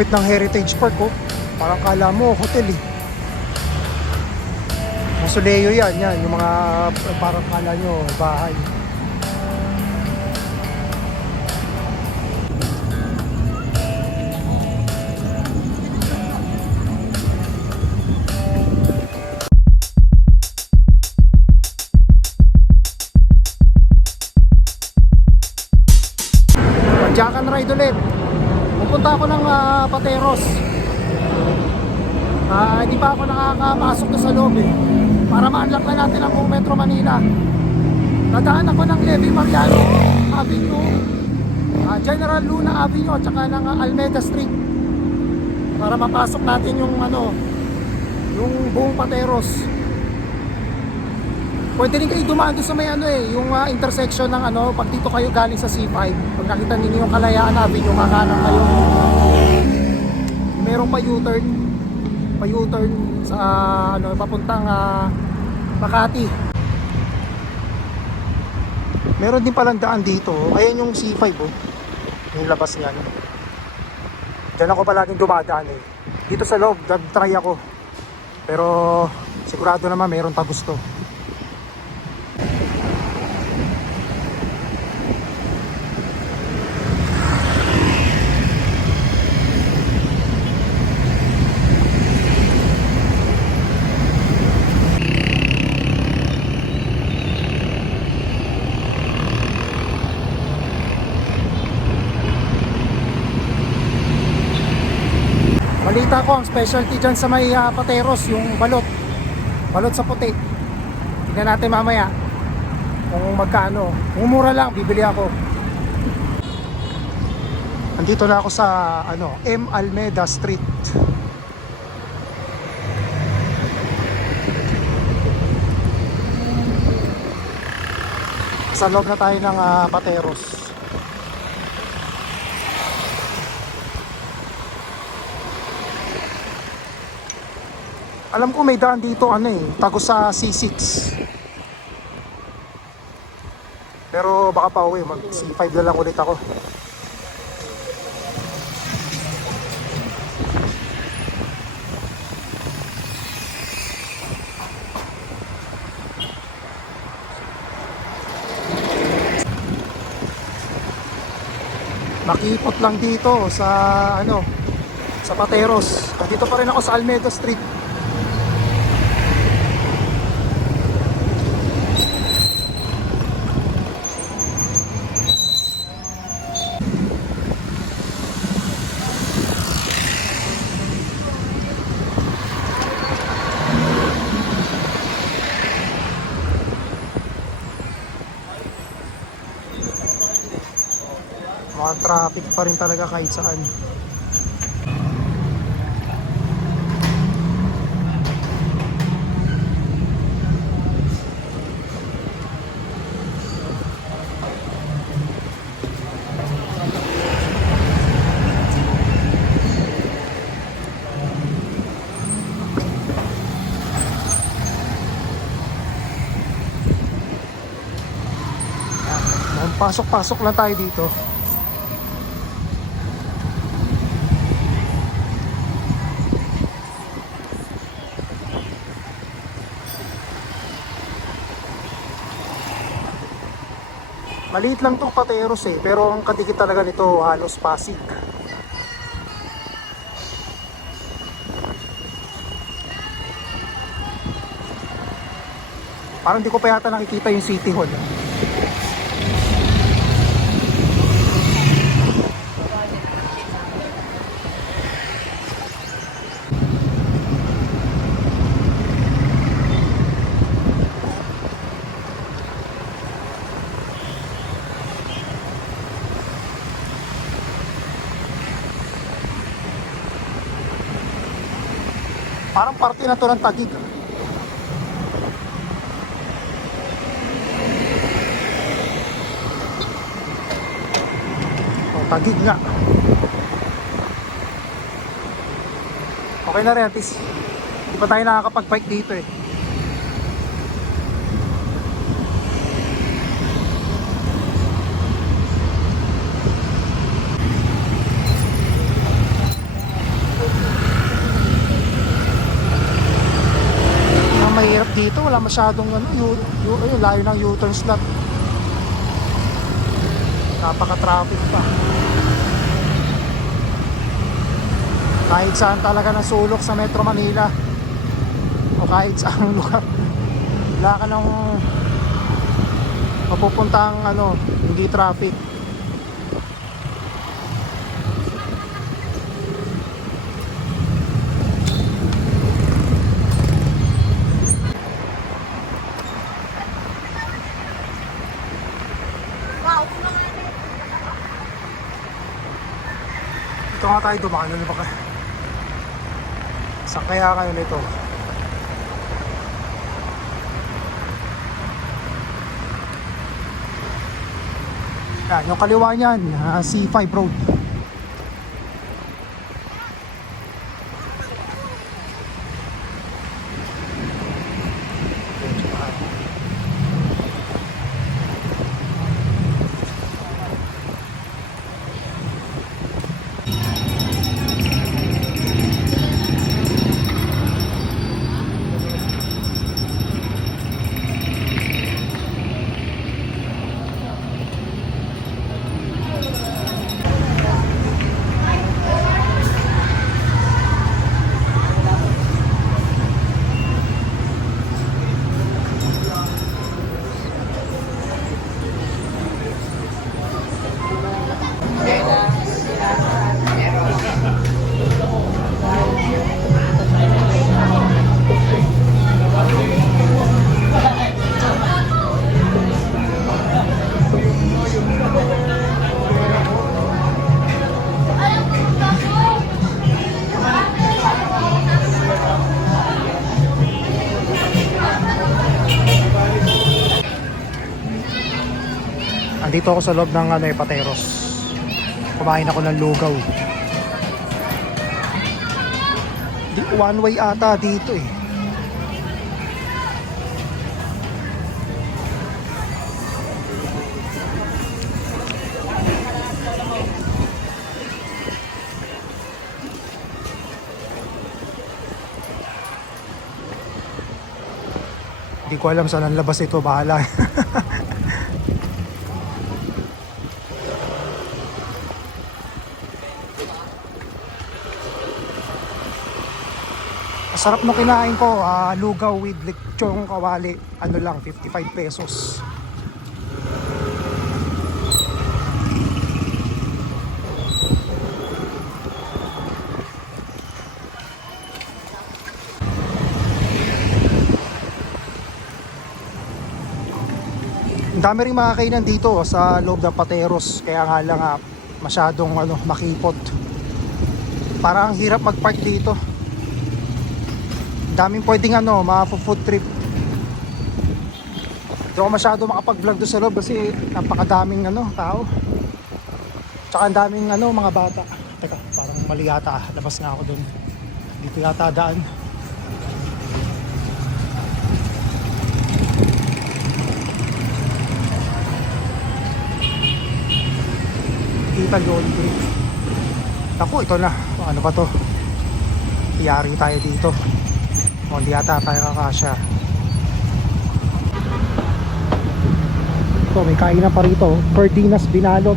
lupit ng Heritage Park, oh. Parang kala mo hotel eh. Mausoleo yan, yung mga parang kala nyo bahay. Jack and ride ulit. Pupunta ako ng Pateros. Hindi pa ako nakakapasok na sa loob eh, para ma-unlock na natin ang buong Metro Manila. Dadaan ako ng Levi Mariano Avenue, General Luna Avenue at saka ng Almeda Street para mapasok natin yung yung buong Pateros. Pwede rin kayo dumaan doon sa may yung intersection ng pag dito kayo galing sa C5. Pag nakita ninyo yung Kalayaan Avenue, kakanan kayo. Merong pa-U-turn sa papuntang Makati. Meron din palang daan dito. Ayan yung C5 oh. Yung labas niyan. Diyan ako palaging dumadaan eh. Dito sa loob, try ako. Pero sigurado naman meron pa gusto. Balita ko ang specialty dyan sa may Pateros, yung balot sa puti. Tignan natin mamaya kung magkano. Kung mura lang, bibili ako. Andito na ako sa M. Almeda Street. Sa loob na tayo ng Pateros. Alam ko may daan dito tago sa C6. Pero baka pa uwi, mag C5 na lang ulit ako. Nakipot lang dito sa sa Pateros. Dito pa rin ako sa Almeda Street. Mga traffic pa rin talaga kahit saan. Pasok-pasok lang tayo dito. Maliit lang tong Pateros pero ang kadikit talaga nito halos Pasig. Parang di ko pa yata nakikita yung City Hall. Parang parte na to ng Taguig. Taguig nga. Okay na rin, at least hindi pa tayo nakakapag-bike dito eh. wala masyadong ano, ayun, layo ng U-turn slot. Napaka-traffic pa. Kahit saan talaga ng sulok sa Metro Manila o kahit saan lugar, wala ka ng mapupuntang ano, hindi traffic. Ito nga tayo dumaan, ano ba ka? Saan kaya kayo nito? Yan, yung kaliwa niyan, C5 Road. Andito ako sa loob ng Pateros. Kumain ako ng lugaw. One way ata dito eh. Hindi ko alam saan ang labas ito, bahala. Sarap nung kinain ko, lugaw with lechong kawali, ano lang, 55 pesos. Ang dami rin makakainan dito sa loob ng Pateros, kaya nga lang masyadong makipot. Parang hirap mag-park dito. Daming pwedeng ma-food trip. Hindi ako masyado makapag-vlog doon sa loob kasi napakadaming tao. Tsaka ang daming mga bata. Teka, parang mali yata. Labas nga ako doon. Dito yata daan. Kita Laundry. Ako, ito na. Ano ba to? Iyari tayo dito. O, hindi yata tayo kakasya. Ito, may kainan pa rito. Perdinas binalot.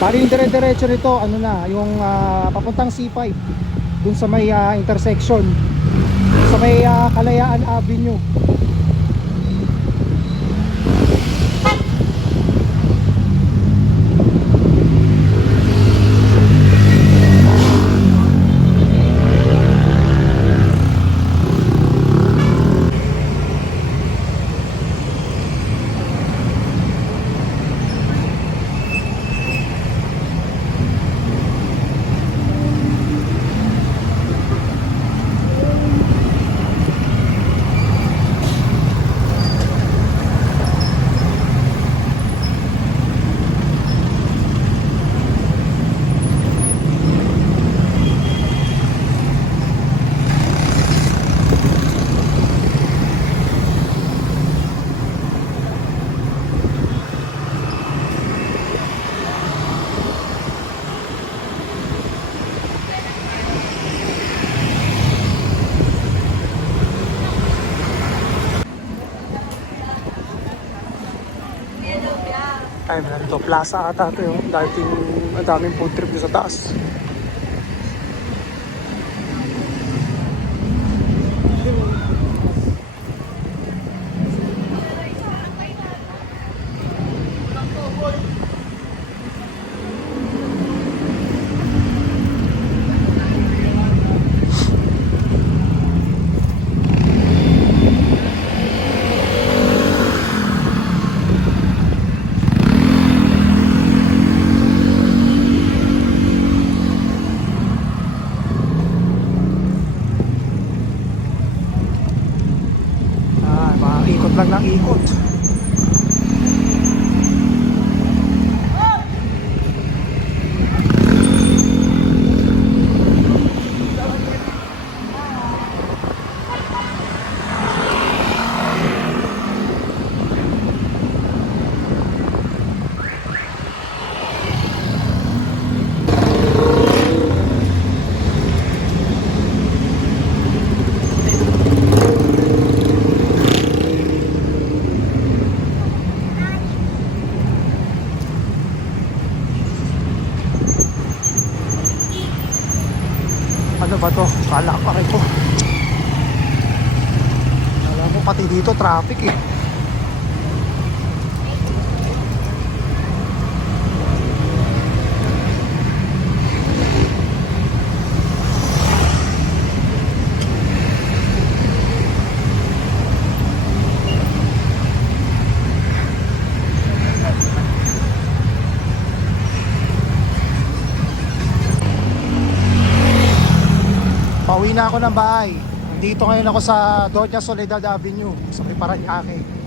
Bali yung dire-diretso nito, yung papuntang C5. Dun sa may intersection. Sa may Kalayaan Avenue. Ay, meron to. Plaza ata ito yung dating ang daming food trip sa taas. Ikot lang ng ikot. Ano ba to? Kala pa rin ko. Alam mo pati dito traffic eh. Pauwi na ako ng bahay. Dito ngayon ako sa Doña Soledad Avenue sa may Parañaque.